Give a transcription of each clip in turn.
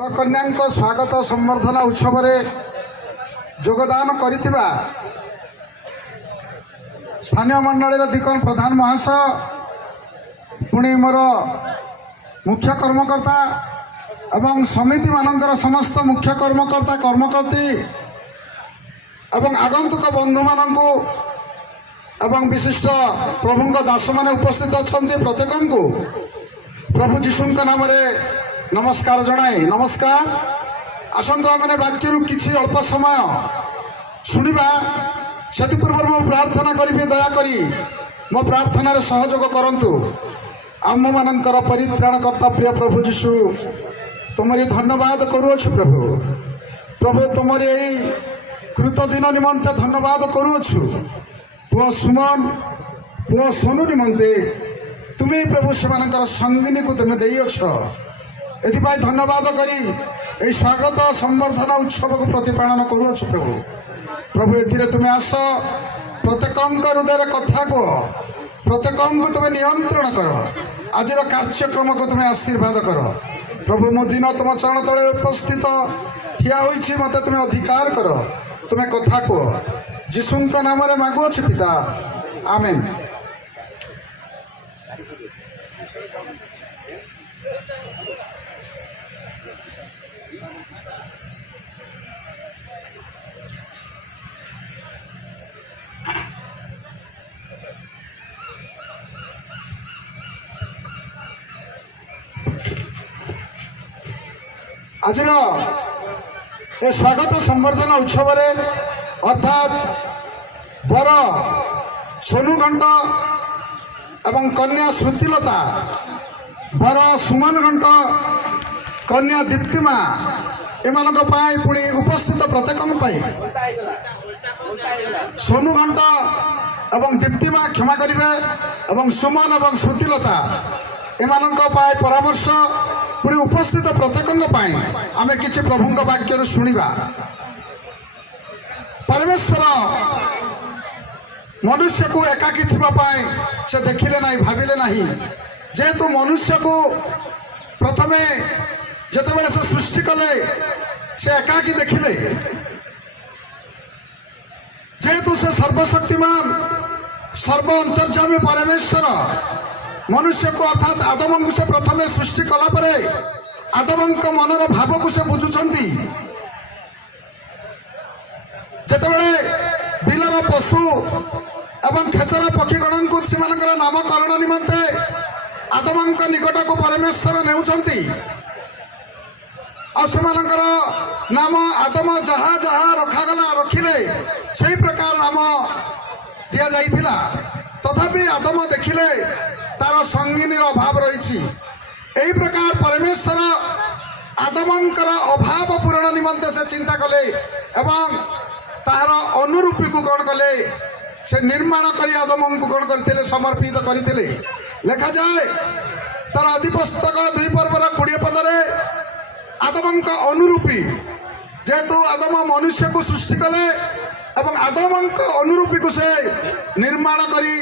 कन्या स्वागत संबर्धना उत्सव जोगदान करिथिबा स्थानीय मंडल दिकन प्रधान महाशय पुणी मोर मुख्य कर्मकर्ता एवं समिति मानकर समस्त मुख्य कर्मकर्ता कर्मकर्त्री एवं आगंतुक बंधु मानू एवं विशिष्ट प्रभु दास माने उपस्थित अच्छा प्रत्येक को प्रभु जीशु नाम नमस्कार जनाए। नमस्कार आसतु आम वाक्य किसी अल्प समय शुणा से पूर्व मु प्रार्थना करी दयाकोरी मो प्रार्थना सहयोग करंतु। आम मानकर परित्राणकर्ता प्रिय प्रभु जीशु तुमरी धन्यवाद करुअछु प्रभु। प्रभु तुमरी यही कृत दिन निमंते धन्यवाद करुअछु। पुओ सुमन पुओ सोनू निमंते तुम्हें प्रभु से संगिनी को तुम्हें देछ एपाई धन्यवाद करी यही स्वागत संबर्धना उत्सव को प्रतिपालन करुअछु प्रभु। प्रभु ए तुम्हें आस प्रत्येक हृदय कथा कह प्रत्येक को तुम्हें नियंत्रण कर आज कार्यक्रम को तुम्हें आशीर्वाद कर प्रभु। मो दिन तुम चरण तले उपस्थित ठिया होइछि मते तुम्हें अधिकार कर तुम्हें कथा कह जीशु नाम मागुअछि पिता आमेन। आज ए स्वागत संबर्धना उत्सव अर्थात बर सोनू घंट एवं कन्या श्रुतिलता बर सुमन घंट कन्या दीप्तिमा एम पुणी उपस्थित प्रत्येक सोनू घंट एवं दीप्तिमा क्षमा करेंगे एवं सुमन एवं श्रुतिलता एम परामर्श पुणी उपस्थित प्रत्येक आम किसी प्रभु वाक्य शुणा। परमेश्वर मनुष्य को एकाकी थी से देखिले ना भाविले ना जेहेतु मनुष्य को प्रथमे जिते से सृष्टि कले से एकाकी देखिले जेहेतु से सर्वशक्तिमान सर्व अंतर्जामी परमेश्वर मनुष्य को अर्थात आदम को से प्रथमे सृष्टि कला परे आदम मनर भाव को से बुझुंट जितेबाला बिलर पशु एवं खेचर पक्षीगण को से नामकरण निमंते आदम निकट को परमेश्वर नेउछंती और से नाम आदम जहाँ जहाँ रखागला रखिले से प्रकार नाम दि जाइथिला तथापि आदम देखिले तार संगिनीर अभाव रही यही प्रकार परमेश्वर आदमंकर अभाव पूरण निमंते से चिंता कले एवं तार अनुरूपी को कौन कले से निर्माण करी आदम को कौन करते समर्पित करते लिखा जाए तार आदि पुस्तक 2 पर्वर 20 पदरे आदम अनुरूपी जेहेतु आदम मनुष्य को सृष्टि कले एवं आदम अनुरूपी को से निर्माण करी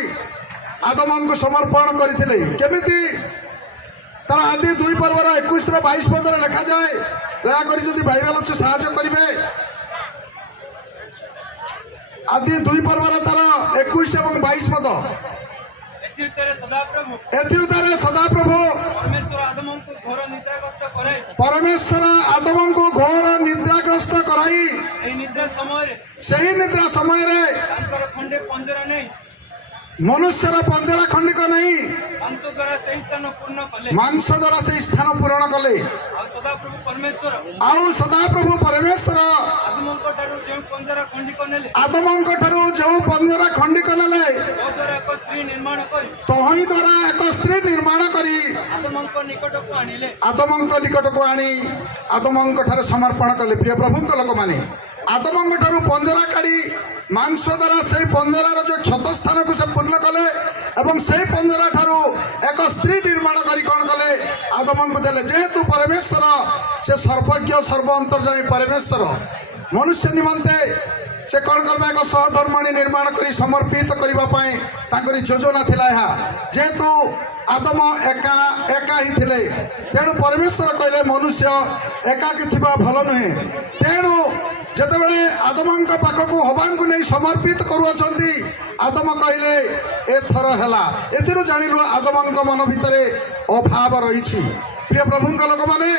आदम को समर्पण करते केमिति तार आदि 2 पर्वर 21-22 पदरे लिखा जाए दयाकोरी जदि बाइबल अच्छे साहाय्य करेंगे आदि 2 पर्वर तार 21 और 22 पद एथि सदाप्रभु परमेश्वर आदम को घोर निद्राग्रस्त कराई सही निद्रा समय मनुष्यर पंजरा खंडिक नहीं मांस द्वारा से स्थान पूरण कले आउ सदाप्रभु परमेश्वर आदम जो पंजरा खंडिक नेले तही द्वारा एक स्त्री निर्माण करी आदम निकट को आनी आदम समर्पण कले। प्रिय प्रभु लोक मैंने आदम पंजरा काढ़ी मांस द्वारा से पंजरार जो क्षत स्थान को से पूर्ण कले एवं से पंजरा ठारू एक स्त्री निर्माण करी कौन कले आदम को देले। जेहेतु परमेश्वर से सर्वज्ञ सर्व अंतर्जामी परमेश्वर मनुष्य निमंते से कौन करबा एक सहधर्मणी निर्माण करी समर्पित करने योजना थिला जेहेतु आदम एका एका ही थिले तेणु परमेश्वर कहले मनुष्य एकाकी थिबा भल नुहे तेणु जेतेबेले आदमଙ୍କ ପାଖକୁ ହବାଙ୍କୁ ନେଇ ସମର୍ପିତ କରୁଅଛନ୍ତି आदम कहले एथर हैला एथिरु जानिलु आदमଙ୍କ मन भितरे अभाव रहिछि प्रिय प्रभुଙ୍କ लोक माने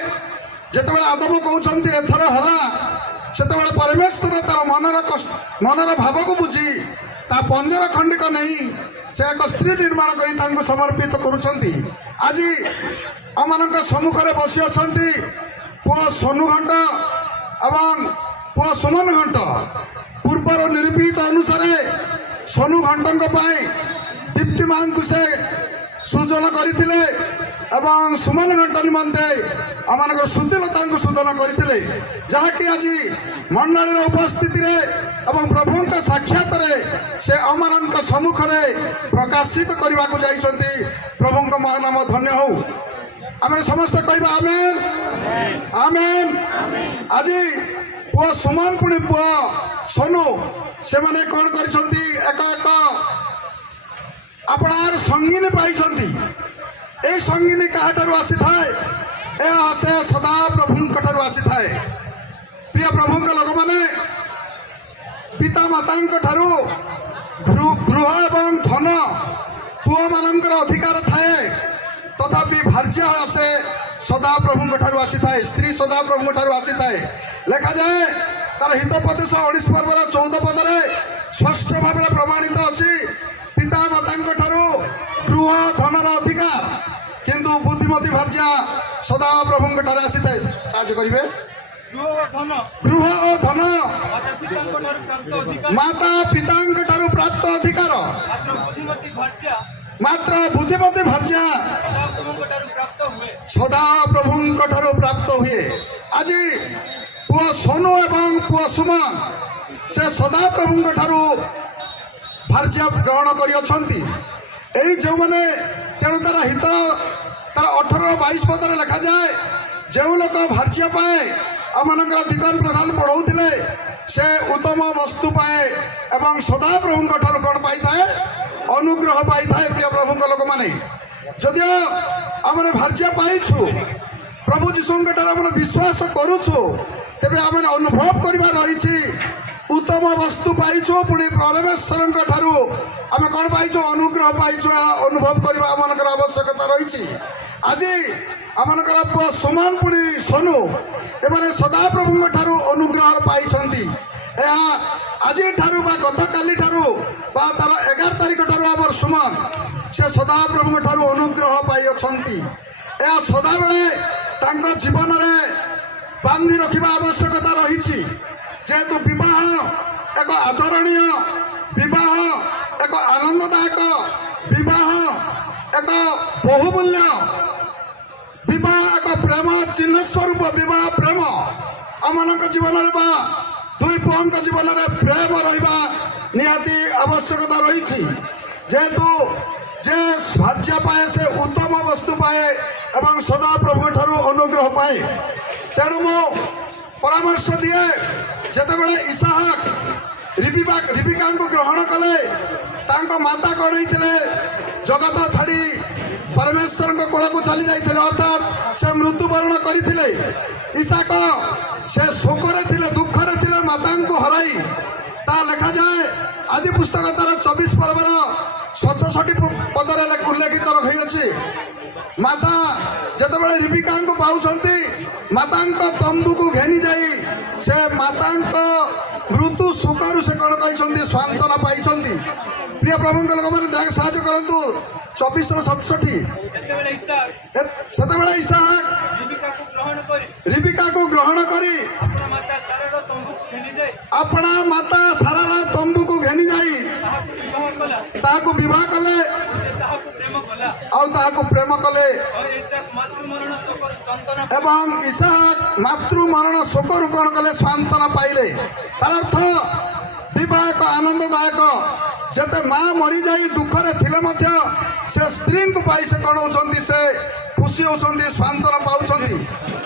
जेतेबेले आदम कहउଛନ୍ତି एथर हैला सेतेबेले परमेश्वर तार मनर भाव को बुझी ता पंजर खंडिक नहीं से एक स्त्री निर्माण करी तांको समर्पित करुछंती आज अमानक सम्मुख रे बसी अछंती पुआ सोनु घंट एवं पुआ सुमन घंट पूर्वर निरूपित अनुसार सोनु घंटक दीप्तिमान को से सृजन करथिले एवं सुमन घंट निमंते अमानक सुतिलता को सूदन करथिले जहाँकि आज मंडल उपस्थिति रे एवं प्रभु का साक्षात रे से अमानक सम्मुख रे प्रकाशित करने को जाइछंती प्रभु का महानाम धन्य हो आमे समस्त कहबा आमेन आमेन आज पुआ सुमन पुणी पुआ सोनू से माने कौन करिछंती एक एक अपनार संगीनी पाइछंती ए संगीनी काहाठारु आसी थाए ए से सदा प्रभुଙ୍କ ठारु आसी थाए प्रिय प्रभुଙ୍କ लोक माने पिता माताଙ୍କ ठारु गृह एवं धन पुआ मानकर अधिकार थाए तथापि भार्य आसे सदा प्रभुଙ୍କ ठारु आसी थाए स्त्री सदा प्रभुଙ୍କ ठारु आसी थाए लेखा जाए तार हितोपदेश 19 पर्वर 14 पदरे स्पष्ट भाव प्रमाणित अच्छी पिता माताଙ୍କ ठारु गृह धनर अधिकार किंतु बुद्धिमती भार्या सदा प्रभुଙ୍କ ठारे आसी थाए साहाय्य करिवे गृह और धन माता पिताଙ୍କ ठारु प्राप्त अधिकार मात्र बुद्धिमती भार्या सदा प्रभुଙ୍କ ठारु प्राप्त हुए आज पुआ सोनू एवं पुआ सुमन से सदा प्रभुଙ୍କ ठारु भार्या ग्रहण करियछंती एई जो माने तेणु तार हित तार 18-22 पदरे लिखा जाए जो लोक भार्या पाए आमनकर दिगन प्रधान पढ़ौथिले से उत्तम वस्तु पाए एवं सदा प्रभुଙ୍କ ठारु कोन पाई थाए अनुग्रह पाई थाए प्रिय प्रभुଙ୍କ लोक माने जदियो आमने भार्या पाइछु प्रभु जीशुଙ୍କ ठारु आमने विश्वास करूछु तेबे आमने अनुभव करिबा रहिछि उत्तम वस्तु पाइछु पुणी परमेश्वरଙ୍କ ठारु आमे कोन पाइछु अनुग्रह पाइछु अनुभव करिबा आमनकर आवश्यकता रहिछि आज आमनकर पुआ समान पुणी सोनू एमाने सदा प्रभुଙ୍କ ठारु अनुग्रह पाइछंती आज ठारु बा गत काली ठारु बा तार 11 तारिख ठारु हमर सुमन से सदा प्रभुଙ୍କ ठारु अनुग्रह पाइ अछंती सदा बेले तांको जीवन रे बांधी रखिबा आवश्यकता रहिछि जेहेतु विवाह एक आदरणीय विवाह एक आनंददायक विवाह एक बहुमूल्य विवाह एक प्रेम चिन्ह स्वरूप विवाह प्रेम आमनक जीवन बा दुई पुओं जीवन में प्रेम रहिबा निहाती आवश्यकता रही जेहेतु जे भार्या पाए से उत्तम वस्तु पाए एवं सदा प्रभु ठारु अनुग्रह पाए तेणु मु परामर्श दिए जेतेबेले इसाहाक रिबिका को ग्रहण कले तांको माता कौन होइतिले जगत छाड़ी परमेश्वर कोल को चली जाइतिले अर्थात से मृत्युवरण करथिले इसाक से शोकरे थिले दुखरे थिले माता को हराई ता लिखा जाए आदि पुस्तक तार 24 पर्वर 67 पदरे उल्लेखित रखी अच्छी माता जितेबाला रिबिका को पाउछंती माता तंबू को घेनी जाई से माता मृत्यु सुखरु से कौन कहते स्वांतना पाई प्रिय प्रभु लोक मैंने साहय करूँ 24:67 से इसाक रिबिका को ग्रहण करी अपना माता सारार तंबू को घेनी जाई ताको विवाह कले आउ प्रेम कले एवं इसाक मातृ मरण शोकरु कौन कले सांत्वना पाइले तार अर्थ विवाह एक आनंददायक जेते माँ मरी जाई दुखरे थिले मध्य से स्त्री को पाई से कौन होचंती से खुशी होचंती सांत्वना पाउछंती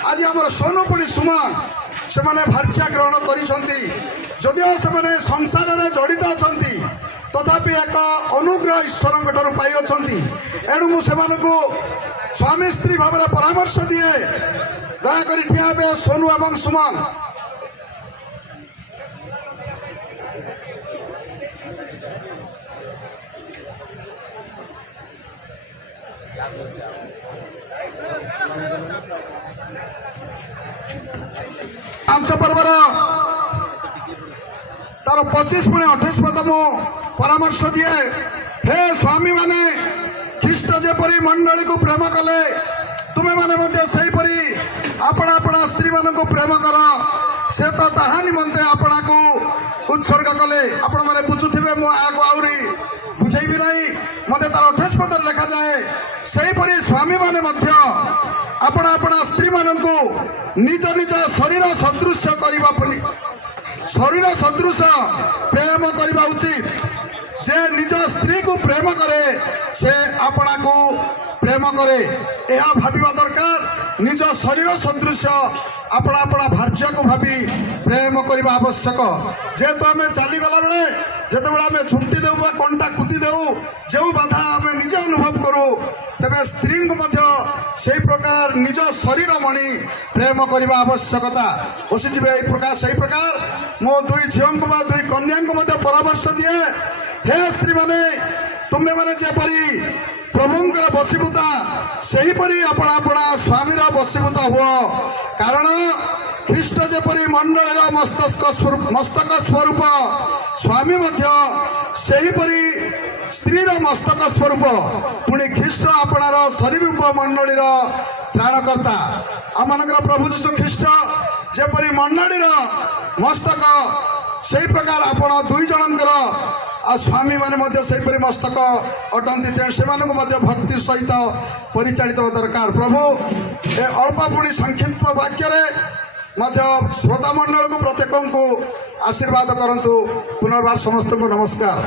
आज हमर सोनू पुणी सुमन से माने भार्या ग्रहण करिछंती जदिओ से माने संसार रे जड़ित अछंती तथापि एक अनुग्रह ईश्वर पाई एणु मुझे स्वामी स्त्री भाव परामर्श दिए दयाक ठिया सोनू एवं सुमन पांच पर्वर तार 25 पुणे 28 पद मु परामर्श दिए हे स्वामी माने ख्रीष्ट जेपरी मंडली को प्रेम कले तुम्हें माने सेपरी अपना अपना स्त्री मान को प्रेम कर से तो ताहा निमंते अपना को उत्सर्ग कले आपण माने बुझुथिबे मु आगो आउरी बुझेबी नहीं मते तार 28 पद लिखा जाए सेपरी स्वामी माने मध्य अपना अपना स्त्री मान को निज निज शरीर सदृश करने शरीर सदृश प्रेम करने उचित जे निज स्त्री को प्रेम करे से अपना को प्रेम करे यह भाविबा दरकार निज शरीर सदृश अपना अपना भार्य को भावी प्रेम करने आवश्यक जेहेतु आम चलीगला बेले जितेबाला आम झुंटी देऊ बा कंटा कुदी देऊ जो बाधा आम निजे अनुभव करूँ तेरे स्त्री को से प्रकार निज शरीर मणि प्रेम करने आवश्यकता बसीजे प्रकार से प्रकार मो दुई झील को दुई कन्या को परामर्श दिए हे स्त्री माने तुम्हें माने जेपरी प्रभुंकर बसीभूता सेहीपरी अपना अपना स्वामीर बसीभूता हुआ कारण ख्रीष्ट जेपरी मंडल मस्तक स्वरूप स्वामी सेहीपरी स्त्रीर मस्तक स्वरूप पुणी ख्रीष्ट आपणार शरीर रूप मंडलीर त्राणकर्ता आमनकर प्रभु जीशु ख्रीष्ट जेपरी मंडलीर मस्तक से प्रकार आपण दुई जनकर स्वामी माने सेपरी मस्तक अटंती तेणु से भक्ति सहित परिचालित दरकार प्रभु ए अल्प पुणी संक्षिप्त वाक्य श्रोता मंडल को प्रत्येक को आशीर्वाद करंतु पुनर्बार समस्त को नमस्कार।